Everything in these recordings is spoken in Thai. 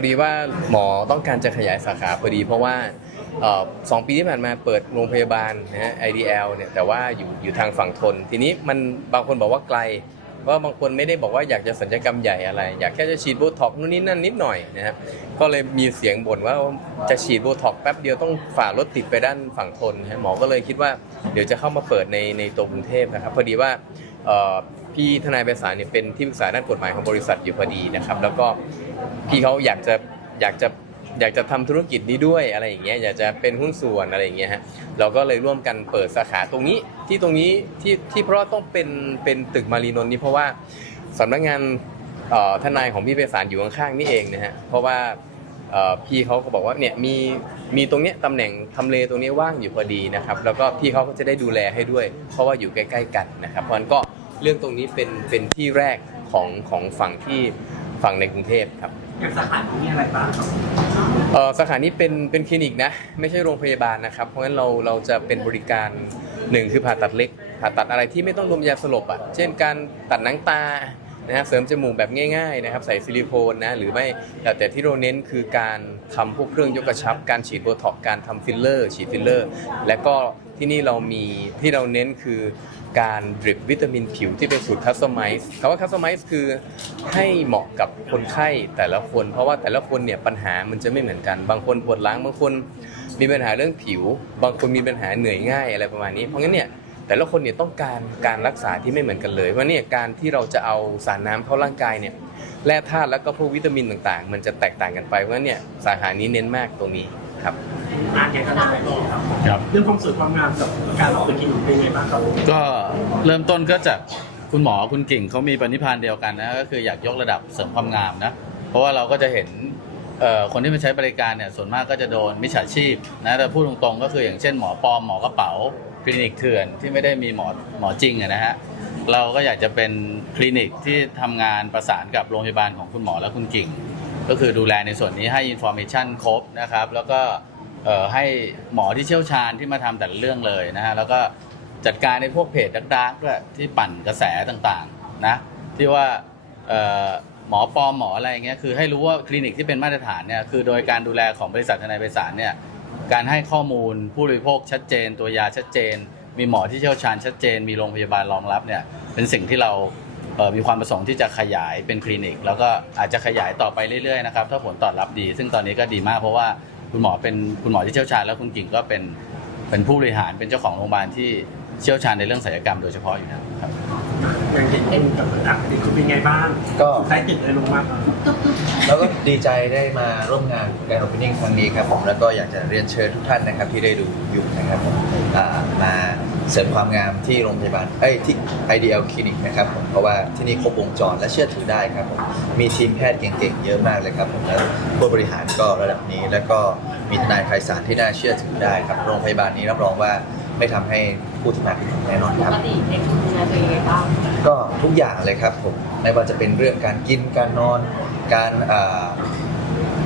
อดีว่าหมอต้องการจะขยายสาขาพอดี เพราะว่าสองปีที่ผ่านมาเปิดโรงพยาบาลนะฮะ IDL เนี่ยแต่ว่าอยู่อยู่ทางฝั่งทน ทีนี้มันบางคนบอกว่าไกลเพราะว่าบางคนไม่ได้บอกว่าอยากจะสัญญกรรมใหญ่อะไร อยากแค่จะฉีดโบท็อกนู่นนี่นั่นนิดหน่อยนะครับก็เลยมีเสียงบ่นว่าจะฉีดโบท็อกแป๊บเดียวต้องฝ่ารถติดไปด้านฝั่งทนนะหมอก็เลยคิดว่าเดี๋ยวจะเข้ามาเปิดในในตัวกรุงเทพนะครับพอดีว่า พี่ทนายไพศาลเนี่ยเป็นที่ปรึกษาด้านกฎหมายของบริษัทอยู่พอดีนะครับ แล้วก็พี่เขาอยากจะอยากจะอยากจะทำธุรกิจนี้ด้วยอะไรอย่างเงี้ยอยากจะเป็นหุ้นส่วนอะไรอย่างเงี้ยฮะเราก็เลยร่วมกันเปิดสาขาตรงนี้ที่ตรงนี้ที่ที่เพราะต้องเป็นเป็นตึกมารีนนท์นี่เพราะว่าสำนักงานทนายของพี่ไพศาลอยู่ข้างๆนี่เองนะฮะเพราะว่าพี่เขาก็บอกว่าเนี่ยมีมีตรงเนี้ยตำแหน่งทำเลตรงนี้ว่างอยู่พอดีนะครับ แล้วก็พี่เขาก็จะได้ดูแลให้ด้วย เพราะว่าอยู่ใกล้ ๆ กันนะครับเพราะฉะนั้นก็ เรื่องตรงนี้เป็นเป็นที่แรกของของฝั่งที่ฝั่งในกรุงเทพครับอย่างสาขานี้มีอะไรบ้างครับเอ่อสาขานี้เป็นเป็นคลินิกนะไม่ใช่โรงพยาบาลนะครับ เพราะฉะนั้นเราเราจะเป็นบริการหนึ่งคือผ่าตัดเล็ก ผ่าตัดอะไรที่ไม่ต้องรวมยาสลบอะเช่นการตัดหนังตานะฮะเสริมจมูกแบบง่ายๆนะครับใส่ซิลิโคนนะหรือไม่แต่แต่ที่เราเน้นคือการทำพวกเครื่องยกกระชับ การฉีดโบท็อกซ์การทำฟิลเลอร์ ฉีดฟิลเลอร์ และก็ ที่นี่เรามีที่เราเน้นคือการดริปวิตามินผิวที่เป็นสูตรคัสตอมไมซ์คำว่าคัสตอมไมซ์คือให้เหมาะกับคนไข้แต่ละคน เพราะว่าแต่ละคนเนี่ยปัญหามันจะไม่เหมือนกัน บางคนปวดหลังบางคนมีปัญหาเรื่องผิว บางคนมีปัญหาเหนื่อยง่ายอะไรประมาณนี้ เพราะงั้นเนี่ยแต่ละคนเนี่ยต้องการการรักษาที่ไม่เหมือนกันเลยเพราะเนี่ยการที่เราจะเอาสารน้ำเข้าร่างกายเนี่ยแร่ธาตุแล้วก็พวกวิตามินต่างๆ มันจะแตกต่างกันไปเพราะงั้นเนี่ยสาขานี้เน้นมากตรงนี้ ครับอ่านอย่างก็ได้ครับครับ เรื่องความสวยความงามกับการออกเป็นคลินิกเป็นไงบ้างครับก็เริ่มต้นก็จากคุณหมอคุณกิ่งเขามีปณิพานธ์เดียวกันนะก็คืออยากยกระดับเสริมความงามนะเพราะว่าเราก็จะเห็นเอ่อคนที่มาใช้บริการเนี่ยส่วนมากก็จะโดนมิจฉาชีพนะแต่พูดตรงๆ ก็คืออย่างเช่นหมอปลอมหมอกระเป๋าคลินิกเถื่อนที่ไม่ได้มีหมอหมอจริงอะนะฮะเราก็อยากจะเป็นคลินิกที่ทำงานประสานกับโรงพยาบาลของคุณหมอและคุณกิ่ง ก็คือดูแลในส่วนนี้ให้อินโฟ a t ชันครบนะครับ แล้วก็ให้หมอที่เชี่ยวชาญที่มาทำแต่ละเรื่องเลยนะฮะแล้วก็จัดการในพวกเพจดักๆด้วยที่ปั่นกระแสต่างๆนะที่ว่าหมอปลอมหมออะไรเงี้ยคือให้รู้ว่าคลินิกที่เป็นมาตรฐานเนี่ยคือโดยการดูแลของบริษัททนายไพศาลเนี่ยการให้ข้อมูลผู้บริโภคชัดเจน ตัวยาชัดเจน มีหมอที่เชี่ยวชาญชัดเจน มีโรงพยาบาลรองรับเนี่ยเป็นสิ่งที่เรา มีความประสงค์ที่จะขยายเป็นคลินิก แล้วก็อาจจะขยายต่อไปเรื่อยๆนะครับถ้าผลตอบรับดี ซึ่งตอนนี้ก็ดีมากเพราะว่าคุณหมอเป็นคุณหมอที่เชี่ยวชาญแล้วคุณกิ่งก็เป็นเป็นผู้บริหารเป็นเจ้าของโรงพยาบาลที่เชี่ยวชาญในเรื่องศัลยกรรมโดยเฉพาะอยู่แล้วครับอย่างเด็กเอ็นกับอะเด็กคุณเป็นไงบ้างก็สุดท้ายติดเลยลงมาครับแล้วก็ดีใจได้มาร่วมงานการโอเพนนิ่งครั้งนี้ครับผมแล้วก็อยากจะเรียนเชิญทุกท่านนะครับที่ได้ดูอยู่นะครับผมอ่ามา เสริมความงามที่โรงพยาบาลเอ้ยที่ IDL Clinic นะครับผมเพราะว่าที่นี่ครบวงจรและเชื่อถือได้ครับผมมีทีมแพทย์เก่งๆเยอะมากเลยครับผมแล้วผู้บริหารก็ระดับนี้ แล้วก็มีทนายไพศาลที่น่าเชื่อถือได้ครับโรงพยาบาลนี้รับรองว่าไม่ทำให้ผู้ที่มาผิดหวังแน่นอนปครับ กติเด็กดูแลตัวเองยังไงบ้างก็ทุกอย่างเลยครับผมไม่ว่าจะเป็นเรื่องการกินการนอน การอ่า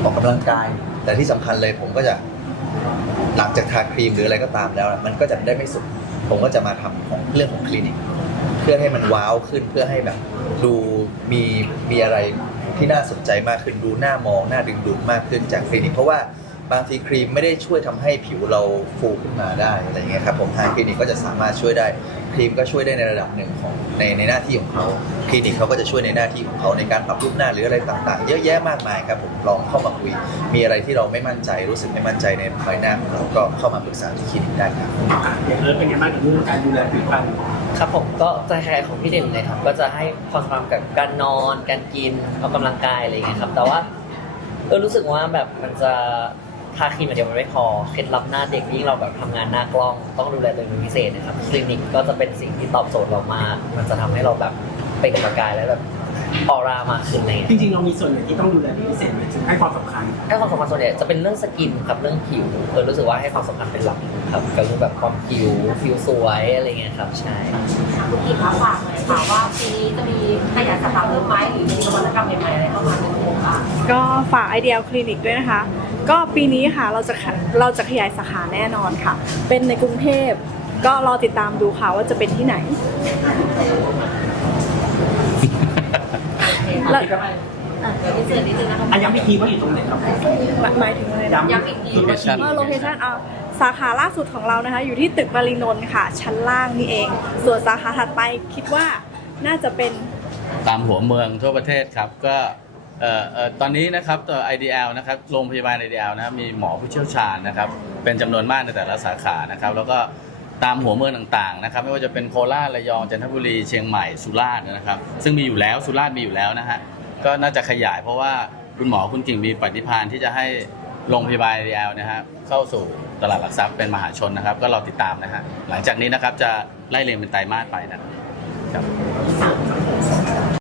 ออกกำลังกาย แต่ที่สำคัญเลยผมก็จะหลังจากทาครีมหรืออะไรก็ตามแล้ว มันก็จะได้ไม่สุด ผมก็จะมาทำของเรื่องของคลินิก เพื่อให้มันว้าวขึ้นเพื่อให้แบบดูมีมีอะไรที่น่าสนใจมากขึ้นดูน่ามองน่าดึงดูดมากขึ้นจากคลินิก เพราะว่า บางทีครีมไม่ได้ช่วยทำให้ผิวเราฟูขึ้นมาได้อะไรอย่างเงี้ยครับผมทางคลินิกก็จะสามารถช่วยได้ครีมก็ช่วยได้ในระดับหนึ่งของในในหน้าที่ของเขาคลินิกเขาก็จะช่วยในหน้าที่ของเขาในการปรับรูปหน้าหรืออะไรต่าง ๆ เยอะแยะมากมายครับผมลองเข้ามาคุย มีอะไรที่เราไม่มั่นใจรู้สึกไม่มั่นใจในใบหน้าของเราก็เข้ามาปรึกษาที่คลินิกได้ครับอะอย่างเอิร์ธเป็นไงบ้างกับเรื่องการดูแลผิวพรรณครับผมก็จะคล้ายๆของพี่เด่นเลยครับก็จะให้ความสำคัญกับการนอน การกินออกกำลังกายอะไรอย่างเงี้ยครับแต่ว่าเออรู้สึกว่าแบบมันจะ ทาครีมอย่างเดียวมันไม่พอเคล็ดลับหน้าเด็กยิ่งเราแบบทำงานหน้ากล้องต้องดูแลตัวเองเป็นพิเศษนะครับคลินิกก็จะเป็นสิ่งที่ตอบโจทย์เรามาก มันจะทำให้เราแบบเป็นกำลังกายและแบบออร่ามากขึ้นอะไรเลยจริงๆ เรามีส่วนไหนที่ต้องดูแลเป็นพิเศษไหมถึงให้ความสำคัญ ให้ความสำคัญส่วนใหญ่จะเป็นเรื่องสกินครับเรื่องผิวเออรู้สึกว่าให้ความสำคัญเป็นหลักครับกับเรื่องแบบความผิวผิวสวยอะไรเงี้ยครับใช่ คุณกี่คะฝากหน่อยค่ะว่าปีนี้จะมีขยายสาขาเพิ่มไหมหรือมีนวัตกรรมใหม่ๆอะไรเข้ามาในวงการ ก็ฝากไอเดียคลินิกด้วยนะคะ ก็ปีนี้ค่ะเราจะขะเราจะขยายสาขาแน่นอนค่ะ เป็นในกรุงเทพก็รอติดตามดูค่ะว่าจะเป็นที่ไหนแล้วอินเสิร์ตนิดนึงนะคะอะย้ำอีกทีว่าอยู่ตรงไหนครับ หมายหมายถึงอะไรนะย้ำย้ำอีกทีโลเคชั่นว่าโลเคชันเอาสาขาล่าสุดของเรานะคะ อยู่ที่ตึกมารีนนท์ค่ะ ชั้นล่างนี่เอง ส่วนสาขาถัดไปคิดว่าน่าจะเป็น ตามหัวเมืองทั่วประเทศครับ ก็ เอ่อเอ่อตอนนี้นะครับตัว IDL นะครับโรงพยาบาล IDL นะมีหมอผู้เชี่ยวชาญนะครับเป็นจำนวนมากในแต่ละสาขานะครับแล้วก็ตามหัวเมืองต่างๆนะครับไม่ว่าจะเป็นโคราชระยองจันทบุรีเชียงใหม่สุราษฎร์นะครับซึ่งมีอยู่แล้วสุราษฎร์มีอยู่แล้วนะฮะก็น่าจะขยายเพราะว่าคุณหมอคุณกิ่งมีปฏิภาณที่จะให้โรงพยาบาล IDL นะฮะเข้าสู่ตลาดหลักทรัพย์เป็นมหาชนนะครับ ก็รอติดตามนะฮะหลังจากนี้นะครับจะไล่เรียงเป็นไตรมาสไปนะครับ